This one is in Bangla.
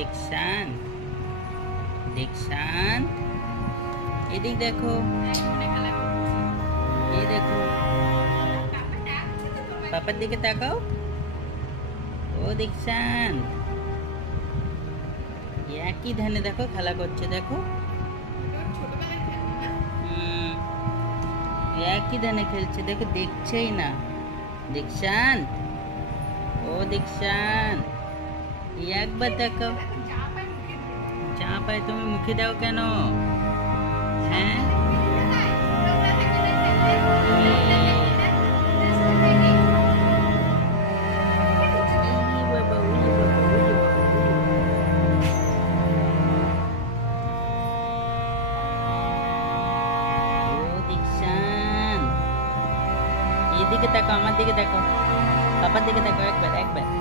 দেখছান দেখছান এদিক দেখো। এই দেখো। পাপার দিকে তাকাও। ও দেখছান একই ধানে দেখো, খেলা করছে, দেখো। একই ধানে খেলছে, দেখো, দেখছেই না। দেখছান ও এই একবার দেখো। চা পায় তুমি মুখে দাও কেন? হ্যাঁ? এদিকে তাকাও আমার দিকে তাকাও পাপার দিকে তাকাও একবার একবার।